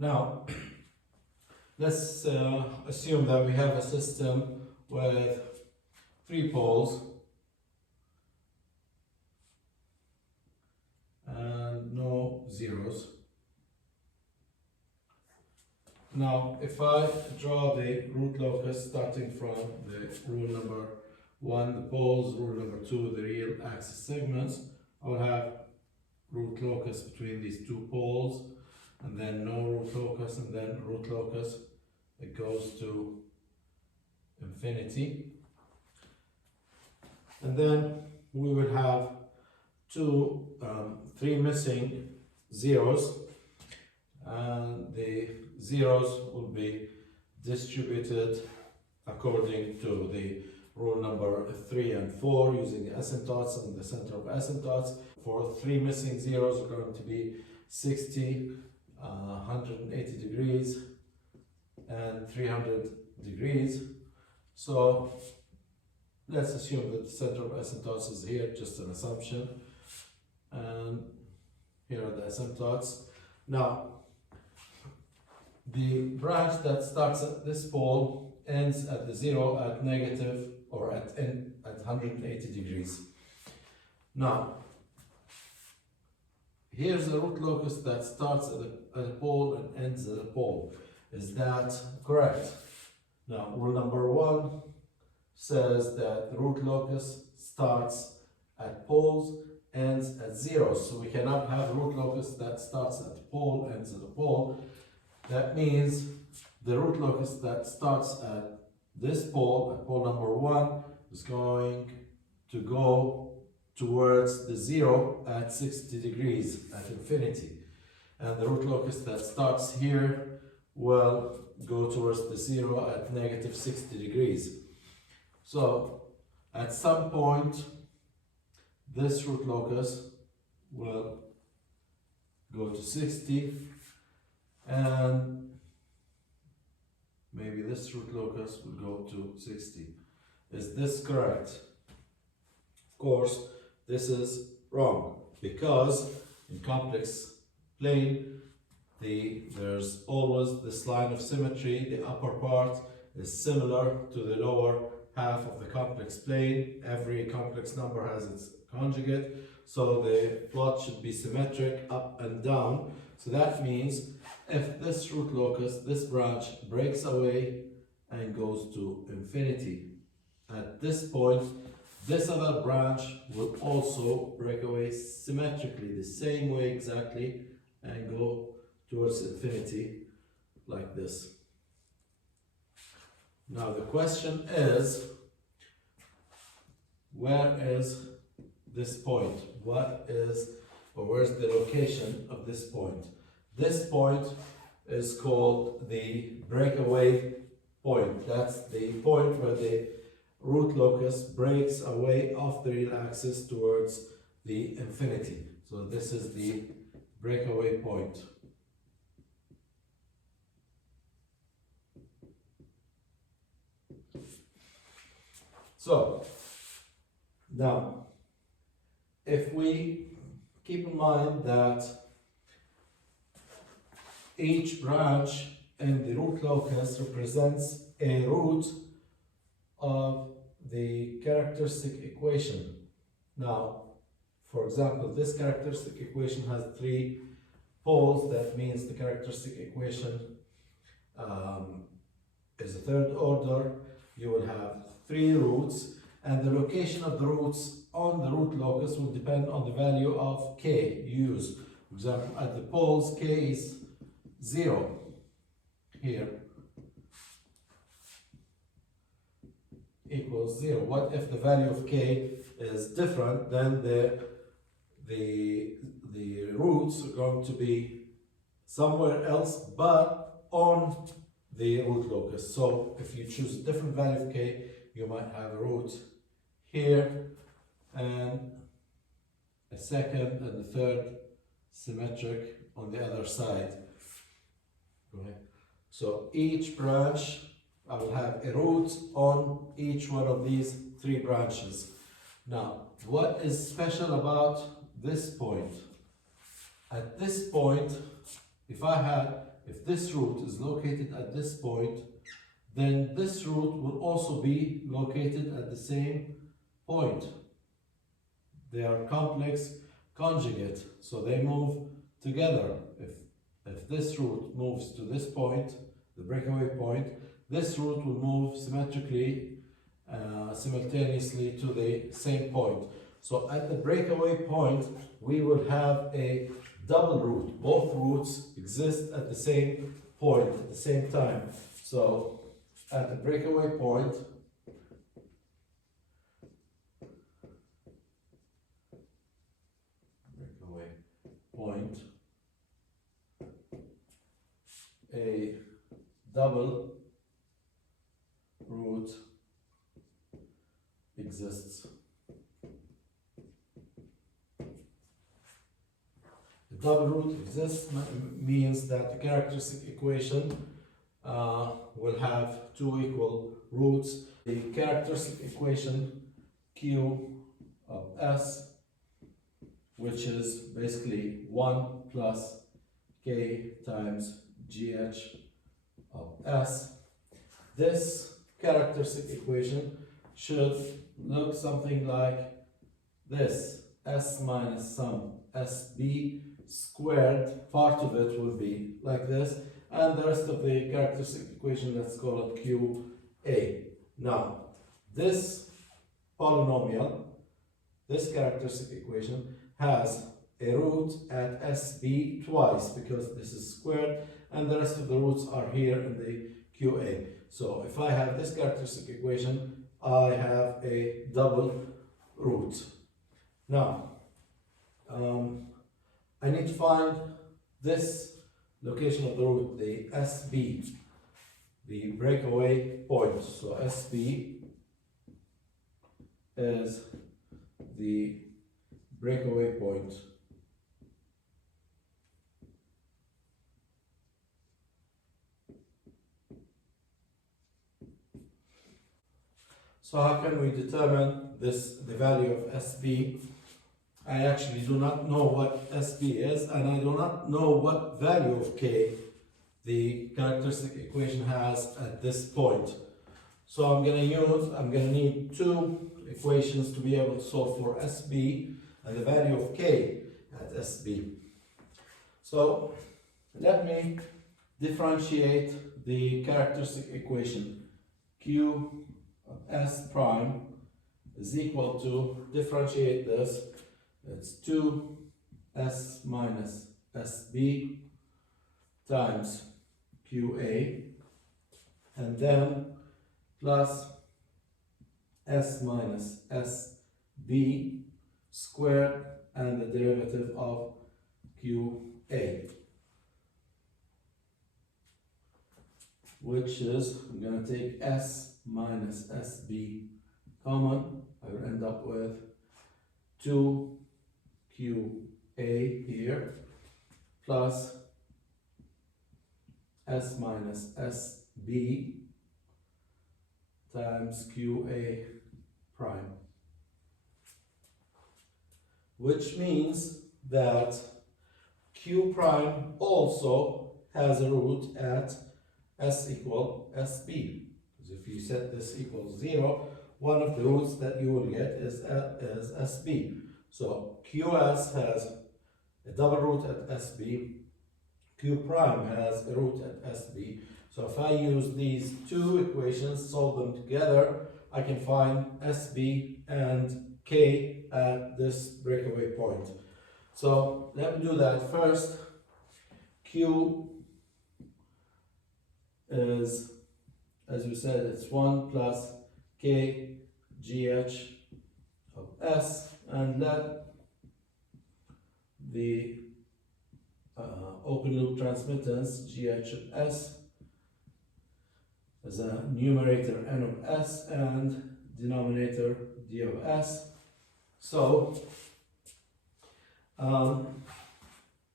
Now, let's assume that we have a system with 3 poles and no zeros. Now, if I draw the root locus starting from the rule number 1, the poles, rule number 2, the real axis segments, I will have root locus between these 2 poles, and then no root locus, and then root locus. It goes to infinity. And then we will have 3 missing zeros, and the zeros will be distributed according to the rule number 3 and 4 using the asymptotes and the center of asymptotes. For 3 missing zeros are going to be 60, 180 degrees and 300 degrees. So let's assume that the center of asymptotes is here, just an assumption. And here are the asymptotes. Now, the branch that starts at this pole ends at the 0 at negative or at 180 degrees. Now, here's the root locus that starts at a pole and ends at a pole. Is that correct? Now, rule number 1 says that the root locus starts at poles, ends at 0. So we cannot have a root locus that starts at a pole, ends at a pole. That means the root locus that starts at this pole, at pole number 1, is going to go towards the 0 at 60 degrees, at infinity. And the root locus that starts here will go towards the 0 at negative 60 degrees. So, at some point, this root locus will go to 60, and maybe this root locus will go to 60. Is this correct? Of course, this is wrong, because in complex plane, there's always this line of symmetry. The upper part is similar to the lower half of the complex plane. Every complex number has its conjugate, so the plot should be symmetric up and down. So that means if this root locus, this branch, breaks away and goes to infinity, at this point, this other branch will also break away symmetrically, the same way exactly, and go towards infinity like this. Now the question is, where is this point? Where's the location of this point? This point is called the breakaway point. That's the point where the root locus breaks away off the real axis towards the infinity. So this is the breakaway point. So, now, if we keep in mind that each branch in the root locus represents a root of the characteristic equation. Now, for example, this characteristic equation has 3 poles. That means the characteristic equation is a 3rd order. You will have 3 roots, and the location of the roots on the root locus will depend on the value of k you use. For example, at the poles, k is 0 here equals 0. What if the value of k is different? Then the roots are going to be somewhere else but on the root locus. So if you choose a different value of k, you might have a root here and a 2nd and a 3rd symmetric on the other side. Okay. So each branch, I will have a root on each one of these 3 branches. Now, what is special about this point? At this point, if I had if this root is located at this point, then this root will also be located at the same point. They are complex conjugate, so they move together. If this root moves to this point, the breakaway point, this root will move symmetrically, simultaneously to the same point. So at the breakaway point, we will have a double root. Both roots exist at the same point, at the same time. So at the breakaway point, a double root exists. The double root exists means that the characteristic equation will have two equal roots. The characteristic equation Q of S, which is basically 1 plus K times GH of S. This characteristic equation should look something like this: S minus some SB squared, part of it will be like this, and the rest of the characteristic equation, let's call it QA. Now, this polynomial, this characteristic equation, has a root at SB twice because this is squared, and the rest of the roots are here in the QA. So if I have this characteristic equation, I have a double root. Now, I need to find this location of the root, the SB, the breakaway point. So SB is the breakaway point. So how can we determine the value of SB? I actually do not know what SB is, and I do not know what value of K the characteristic equation has at this point. So I'm going to need two equations to be able to solve for SB and the value of K at SB. So let me differentiate the characteristic equation. Q of S prime is equal to, differentiate this, it's 2S minus SB times QA, and then plus S minus SB squared and the derivative of QA, which is, I'm going to take S minus SB common. I will end up with 2QA here plus S minus SB times QA prime, which means that Q prime also has a root at S equal SB. Because if you set this equals 0, one of the roots that you will get is SB. So QS has a double root at SB, Q prime has a root at SB. So if I use these two equations, solve them together, I can find SB and K at this breakaway point. So let me do that first. Q is, as we said, it's 1 plus K GH of S, and let the open loop transmittance GH of S as a numerator N of S and denominator D of S. So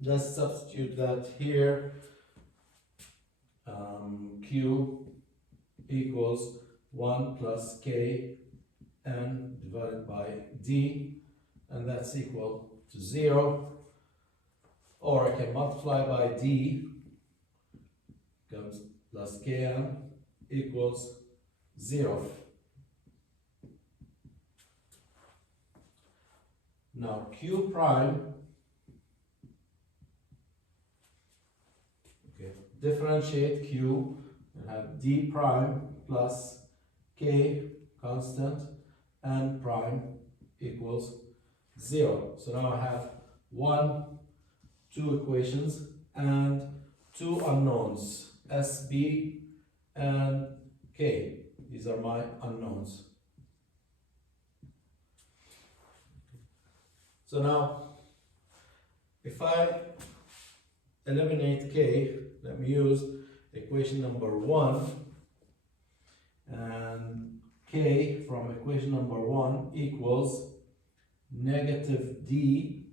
let's substitute that here. Q equals 1 plus K N divided by D, and that's equal to 0. Or I can multiply by D plus Kn equals 0. Now Q prime, okay, differentiate Q and have D prime plus K constant N prime equals 0. So now I have 2 equations and 2 unknowns, S, B, and K. These are my unknowns. So now, if I eliminate K, let me use equation number 1, and K from equation number 1 equals negative D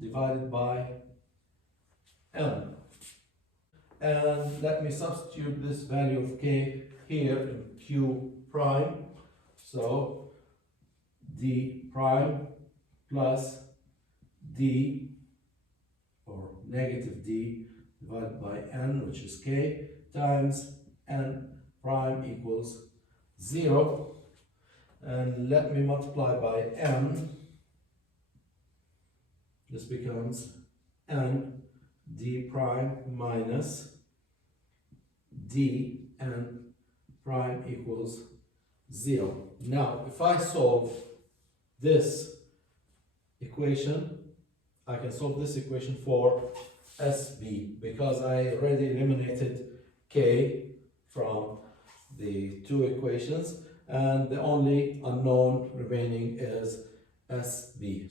divided by N. And let me substitute this value of K here in Q prime. So D prime plus D, or negative D divided by N, which is K, times N prime equals 0. And let me multiply by N. This becomes N D prime minus D N prime equals 0. Now, if I solve this equation, I can solve this equation for SB because I already eliminated K from the 2 equations, and the only unknown remaining is SB.